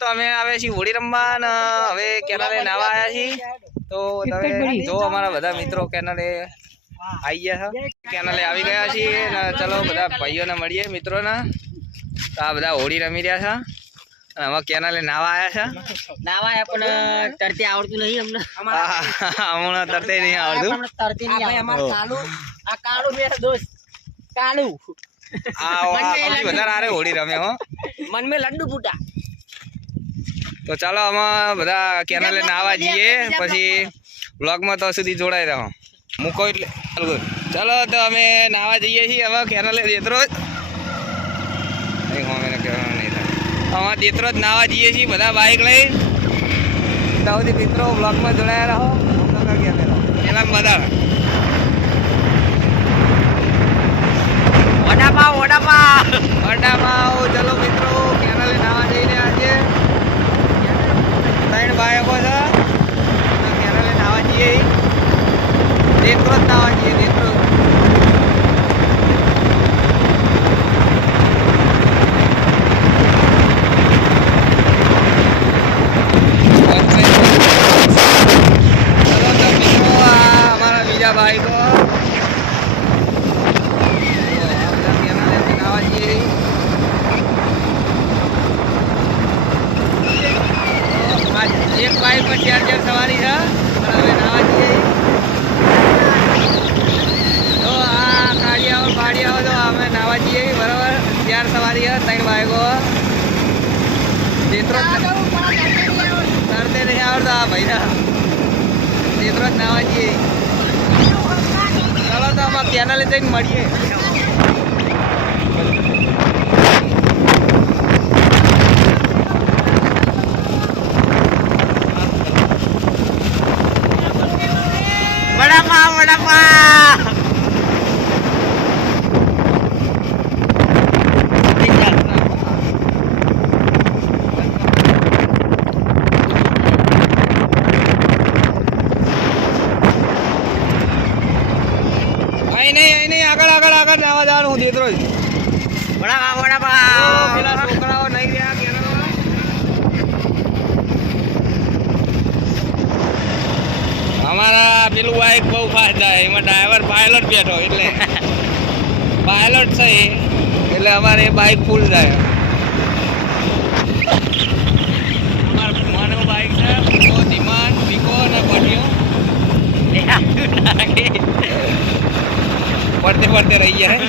તો અમે આવ્યા છીએ હોળી રમવા ને હવે કેનાલે નાવા આવ્યા છીએ તો તમે જો અમારા બધા મિત્રો કેનાલે આવી ગયા છે કેનાલે આવી ગયા છીએ ને ચલો બધા ભાઈઓને મળીએ મિત્રોને તો આ બધા હોળી રમી રહ્યા છે અને હવે કેનાલે નાવા આવ્યા છે નાવા પણ તરતી આવડતું નહીં અમને હમણાં તરતે નહીં આવડતું તરતી નહીં અમાર કાળુ આ કાળુ મેરા દોસ્ત કાળુ વધારે આરે હોળી રમે હો મન મે લડ્ડુ ફૂટા તો ચાલો અમે બધા કેનાલે નાવા જઈએ પછી બ્લોગમાં તો સુધી જોડાઈ રહો મૂકો એટલે ચાલો તો અમે નાવા જઈએ છીએ હવે કેનાલે દેતરો જ અમારે દેતરો જ નાવા જઈએ છીએ બધા બાઇક લઈ સૌથી મિત્રો બ્લોગમાં જોડાયા રહો એના બધા વડાપાવ ચલો મિત્રો કેનાલે નાવા જઈ રહ્યા છે 3 બાઈકો છે કેનાલે નાવા જઈએ દેતરો જ નાવા જઈએ દેતરો અમારા બીજા બાઈકો एक बाइक पर 4 सवारी है હવે નાવા જઈએ તો આ કાળિયા और बाड़िया तो અમે નાવા જઈએ બરાબર 4 સવારી है 3 બાઈકો જેતરો તરતે નહીં આવડતો આ ભાઈના જેતરો જ નાવા જઈએ ચાલો તો આમાં કેનાલે જઈને મળીએ આગળ નાવા જવાનું હું દેતરો જ પેલા છોકરાઓ નહીં રહ્યા કેનાલમાં અમારા પેલું બાઈક બહુ ફાસ્ટ જાય એમાં ડ્રાઈવર પાયલોટ બેઠો એટલે પાયલોટ છે એટલે અમારે બાઈક ફૂલ જાય અમારું માનવ બાઈક છે તો ધીમાન પીકો અને પટ્યો પડતે પડતે રહી ગયા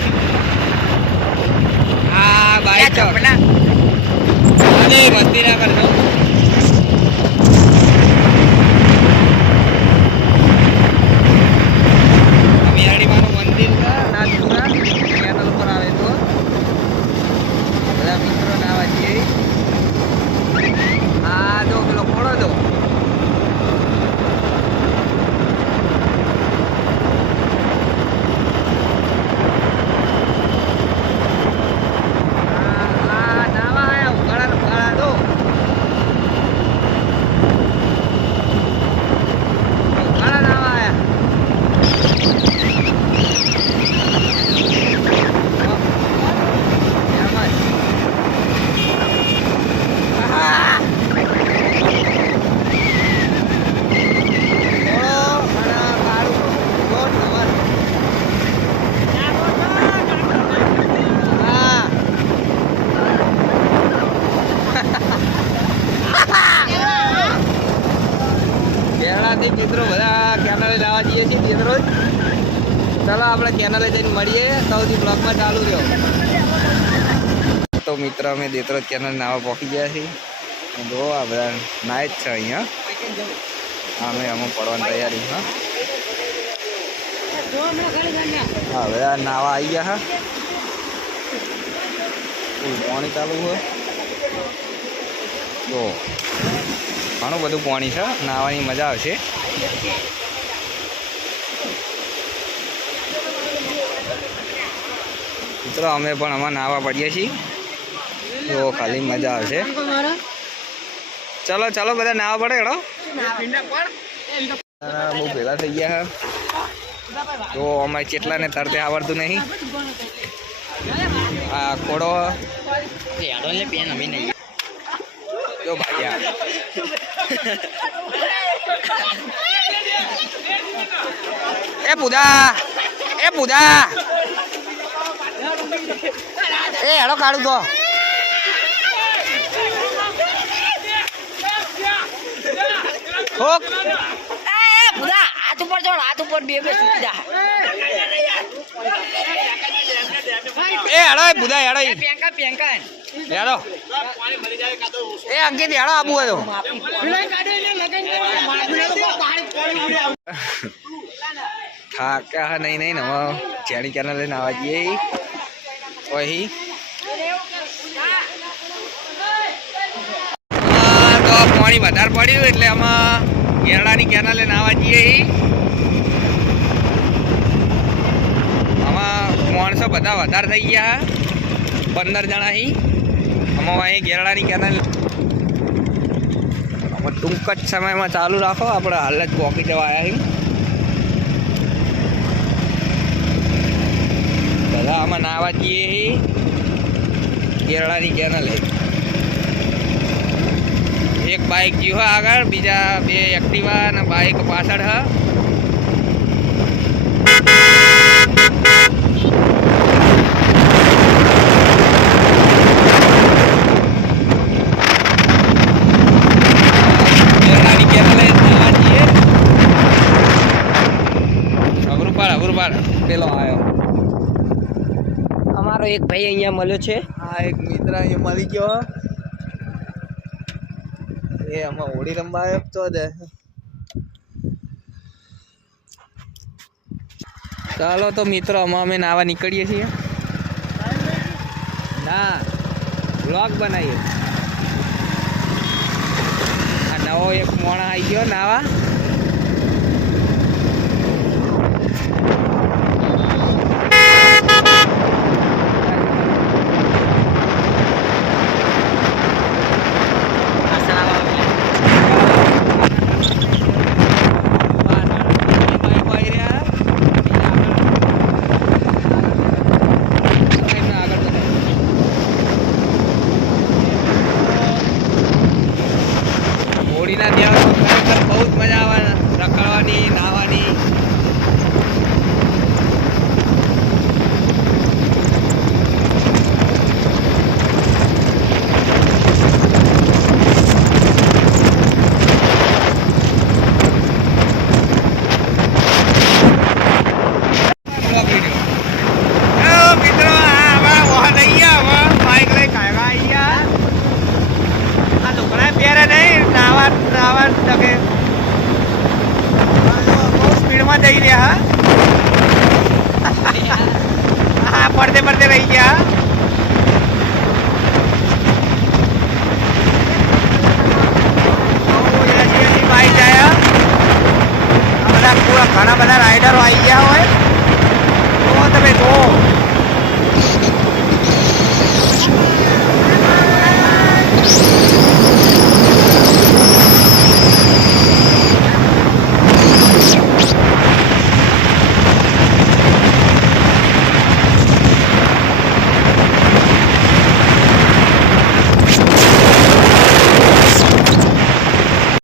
આ બાઈક તો મસ્તી ના કરજો મિયાડીમાનું મંદિર છે નાથપુરા કેનલ પર આવે તો બધા મિત્રો નાવા જઈએ આ જો પેલો ખોડો દો મિત્રો બધા કેનાલે જવા જઈએ છીએ મિત્રો ચાલો આપણે કેનાલે જઈને મળીએ સૌથી બ્લોગમાં ચાલુ રહ્યો તો મિત્ર અમે દેતરો કેનાલ નાવા પહોંચી ગયા છીએ જો આ બધા નાય જ છે અહીંયા અમે પડવાની તૈયારી હા બધા નાવા આવી ગયા હા પાણી ચાલુ હોય તો ઘણું બધું પાણી છે નાવાની મજા આવશે મિત્રો અમે પણ આમાં નાવા પડીએ છીએ તો ખાલી મજા આવશે ચલો ચલો બધા નાવા પડે હેડો બહુ ભેગા થઈ ગયા તો અમારે કેટલાને તરતે આવડતું નહીં આ ખોડો પેન અમે નહીં જો ભાગ્યા એ પુદા એ હેડો કાઢું તો હોક હાથ ઉપર જોડ હાથ ઉપર બે સુકી જા એ હેડો એ પુદા હેડો પેંકા હેડો એ અંકિત હેડો આબુ હોય તો થાકા નહીં નહીં હવે ચેણી કેના લઈને આવવા જઈએ વહી તો પાણી વધારે પડ્યું એટલે આમાં કેરળાની કેનાલે નાવા જઈએ આમાં માણસો બધા વધારે થઈ ગયા 15 જણા આમાં અહીં કેરળાની કેનાલ આમાં ટૂંક જ સમયમાં ચાલુ રાખો આપણે હાલ જ પહોંચી જવા આવ્યા બધા આમાં નાવા જઈએ કેરળાની કેનાલે એક બાઇક જીવો આગળ બીજા 2 એક્ટિવા અને બાઇક પાછળ હ કેરળાની કેનાલે નાવા જઈએ અબરુપાડ પેલો આવ્યો અમારો એક ભાઈ અહીંયા મળ્યો છે આ એક મિત્ર અહીંયા મળી ગયો એ આમાં હોળી રમવા આવ્યો તો દે ચાલો તો મિત્રો અમે નાવા નીકળીએ છીએ ના વ્લોગ બનાવીએ આ નવો એક મોણા આવી ગયો નાવા હોળીના દિવસ ખરેખર બહુ જ મજા આવે રખડવાની નાહવાની મિત્રો બાઇક લઈ કાઢવા આવી ગયા આ લુકડા પહેરે નહીં નાવા તકે બહુ સ્પીડમાં જઈ રહ્યા હા પડતે રહી ગયા